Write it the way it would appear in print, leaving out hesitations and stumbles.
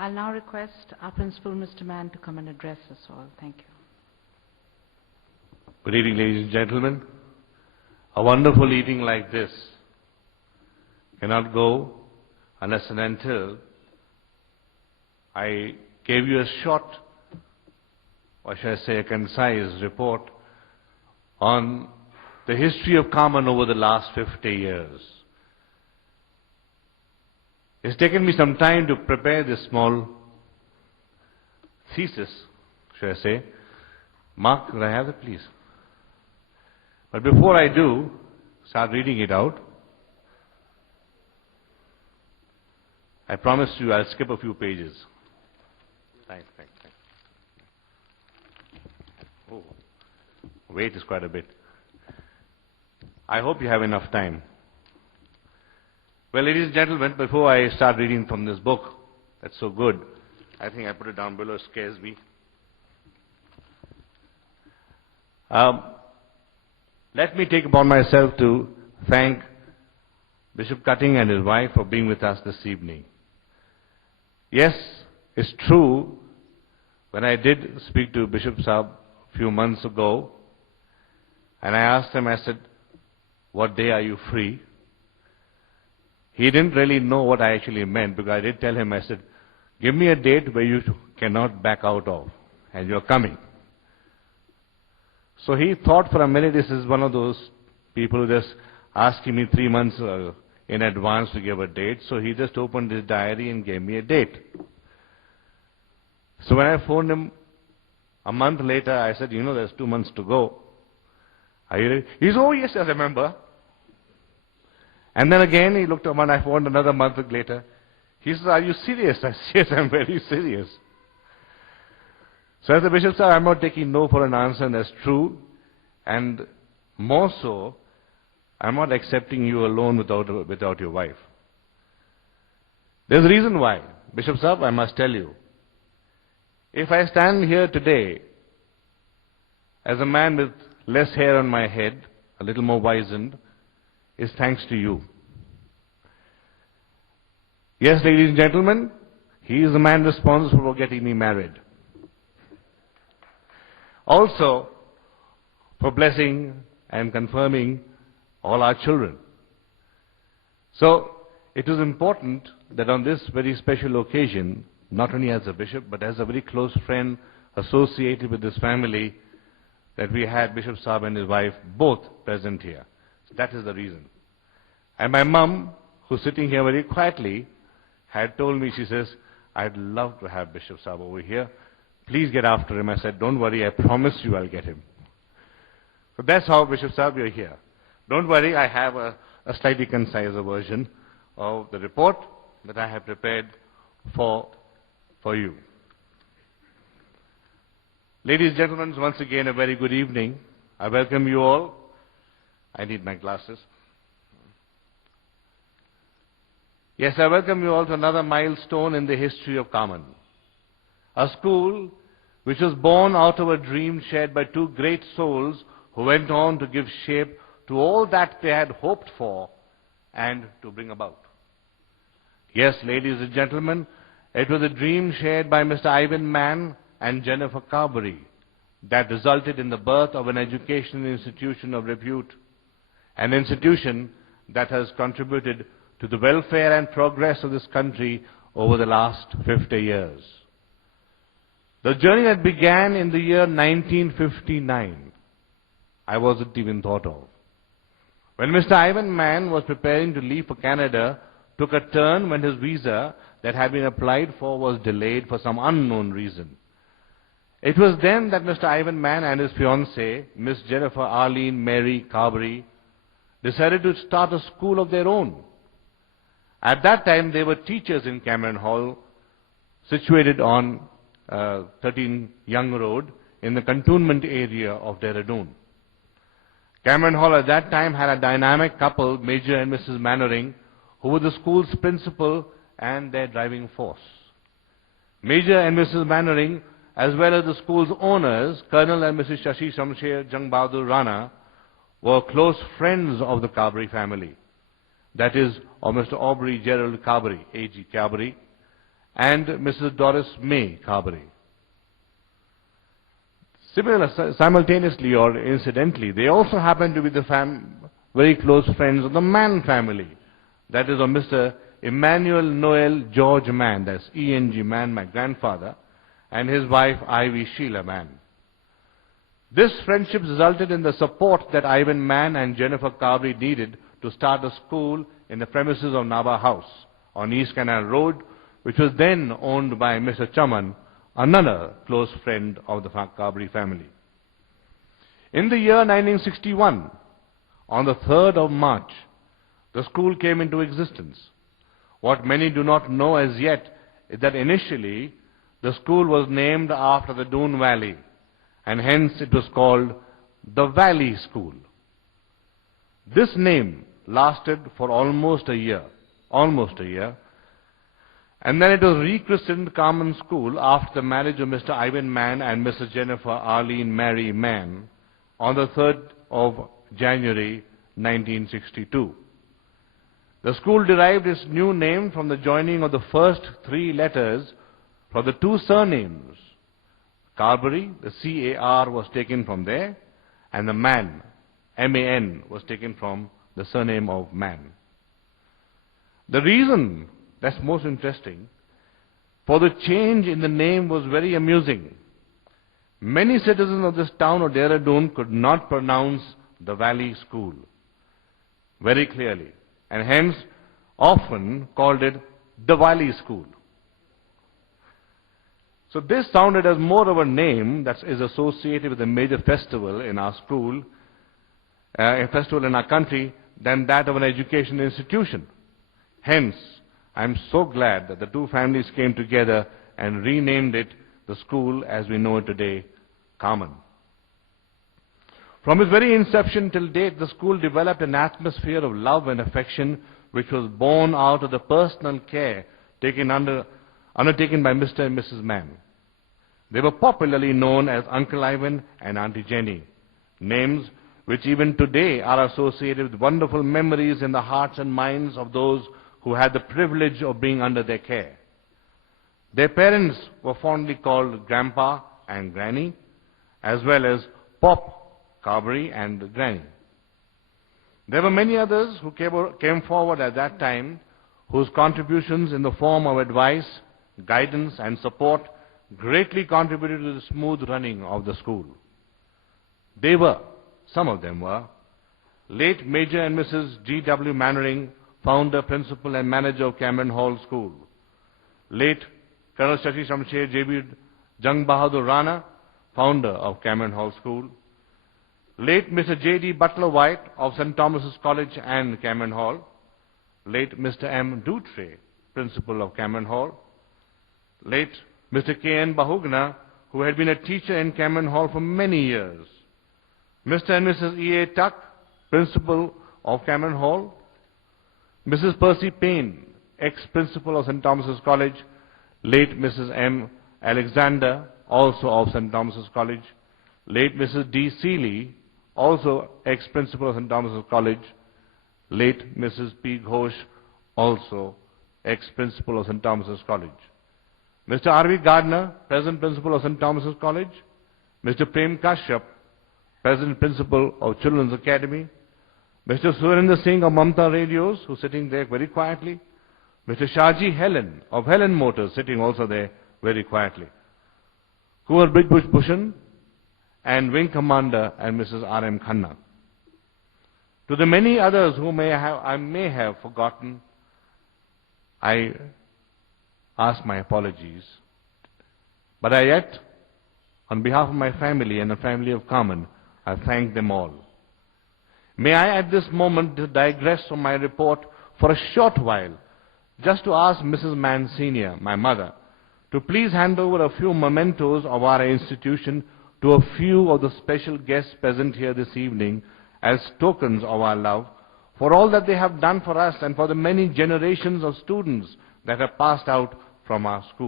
I'll now request our principal, Mr. Mann, to come and address us all. Thank you. Good evening, ladies and gentlemen. A wonderful evening like this cannot go unless and until I gave you a short, or shall I say a concise report on the history of Carman over the last 50 years. It's taken me some time to prepare this small thesis, shall I say. Mark, could I have it, please? But before I do, start reading it out, I promise you I'll skip a few pages. Thanks. Oh, weight is quite a bit. I hope you have enough time. Well, ladies and gentlemen, before I start reading from this book, that's so good, I think I put it down below, it scares me. Let me take upon myself to thank Bishop Cutting and his wife for being with us this evening. Yes, it's true, when I did speak to Bishop Saab a few months ago, and I asked him, I said, what day are you free? He didn't really know what I actually meant, because I did tell him, I said, give me a date where you cannot back out of, and you're coming. So he thought for a minute this is one of those people who just asking me 3 months in advance to give a date. So he just opened his diary and gave me a date. So when I phoned him a month later, I said, you know, there's 2 months to go. Are you ready? He said, oh yes, I remember. And then again he looked up and I phoned another month later. He said, are you serious? I said, yes, I'm very serious. So as the Bishop said, I'm not taking no for an answer, and that's true. And more so, I'm not accepting you alone without your wife. There's a reason why. Bishop Saab, I must tell you, if I stand here today as a man with less hair on my head, a little more wizened, is thanks to you. Yes, ladies and gentlemen, he is the man responsible for getting me married. Also, for blessing and confirming all our children. So, it is important that on this very special occasion, not only as a bishop, but as a very close friend associated with this family, that we had Bishop Saab and his wife both present here. So that is the reason. And my mum, who's sitting here very quietly, had told me, she says, I'd love to have Bishop Saab over here. Please get after him. I said, don't worry, I promise you I'll get him. So that's how, Bishop Saab, you're here. Don't worry, I have a slightly concise version of the report that I have prepared for you. Ladies and gentlemen, once again, a very good evening. I welcome you all. I need my glasses. Yes, I welcome you all to another milestone in the history of Carman. A school which was born out of a dream shared by two great souls who went on to give shape to all that they had hoped for and to bring about. Yes, ladies and gentlemen, it was a dream shared by Mr. Ivan Mann and Jennifer Carberry that resulted in the birth of an educational institution of repute, an institution that has contributed to the welfare and progress of this country over the last 50 years. The journey that began in the year 1959, I wasn't even thought of. When Mr. Ivan Mann was preparing to leave for Canada, took a turn when his visa that had been applied for was delayed for some unknown reason. It was then that Mr. Ivan Mann and his fiancée, Miss Jennifer Arlene Mary Carberry, decided to start a school of their own. At that time, they were teachers in Cameron Hall, situated on 13 Young Road in the cantonment area of Dehradun. Cameron Hall at that time had a dynamic couple, Major and Mrs. Mannering, who were the school's principal and their driving force. Major and Mrs. Mannering, as well as the school's owners, Colonel and Mrs. Shashi Shamsher Jang Bahadur Rana, were close friends of the Carberry family. That is, of Mr. Aubrey Gerald Carberry, A.G. Carberry, and Mrs. Doris May Carberry. Simultaneously or incidentally, they also happen to be the very close friends of the Mann family. That is of Mr. Emmanuel Noel George Mann, that's E.N.G. Mann, my grandfather, and his wife Ivy Sheila Mann. This friendship resulted in the support that Ivan Mann and Jennifer Carberry needed to start a school in the premises of Naba House on East Canal Road, which was then owned by Mr. Chaman, another close friend of the Carberry family. In the year 1961, on the 3rd of March, the school came into existence. What many do not know as yet is that initially the school was named after the Doon Valley, and hence it was called the Valley School. This name lasted for almost a year, and then it was rechristened Carman School after the marriage of Mr. Ivan Mann and Mrs. Jennifer Arlene Mary Mann on the 3rd of January 1962. The school derived its new name from the joining of the first 3 letters from the 2 surnames. Carberry, the C-A-R, was taken from there, and the Mann, M-A-N, was taken from the surname of Mann. The reason that's most interesting for the change in the name was very amusing. Many citizens of this town of Dehradun could not pronounce the Valley School very clearly, and hence often called it the Valley School. So this sounded as more of a name that is associated with a major festival in our school, a festival in our country, than that of an education institution. Hence, I'm so glad that the 2 families came together and renamed it the school as we know it today, Carman. From its very inception till date, the school developed an atmosphere of love and affection which was born out of the personal care undertaken by Mr. and Mrs. Mann. They were popularly known as Uncle Ivan and Auntie Jenny, names which even today are associated with wonderful memories in the hearts and minds of those who had the privilege of being under their care. Their parents were fondly called Grandpa and Granny, as well as Pop Carberry and Granny. There were many others who came forward at that time whose contributions in the form of advice, guidance and support greatly contributed to the smooth running of the school. Some of them were, late Major and Mrs. G.W. Mannering, founder, principal and manager of Cameron Hall School. Late Colonel Shashi Shamsher J.B. Jang Bahadur Rana, founder of Cameron Hall School. Late Mr. J.D. Butler White of St. Thomas's College and Cameron Hall. Late Mr. M. Dutre, principal of Cameron Hall. Late Mr. K.N. Bahugna, who had been a teacher in Cameron Hall for many years. Mr. and Mrs. E.A. Tuck, principal of Cameron Hall. Mrs. Percy Payne, ex-principal of St. Thomas's College. Late Mrs. M. Alexander, also of St. Thomas's College. Late Mrs. D. Seeley, also ex-principal of St. Thomas's College. Late Mrs. P. Ghosh, also ex-principal of St. Thomas's College. Mr. R.V. Gardner, present principal of St. Thomas's College. Mr. Prem Kashyap, present principal of Children's Academy. Mr. Surendra Singh of Mamta Radios, who's sitting there very quietly. Mr. Shaji Helen of Helen Motors, sitting also there very quietly. Kumar Bridgebush Bhushan and Wing Commander and Mrs. R.M. Khanna. To the many others who I may have forgotten, I ask my apologies. But I yet, on behalf of my family and the family of Carman, I thank them all. May I at this moment digress from my report for a short while, just to ask Mrs. Mann Sr., my mother, to please hand over a few mementos of our institution to a few of the special guests present here this evening as tokens of our love for all that they have done for us and for the many generations of students that have passed out from our school.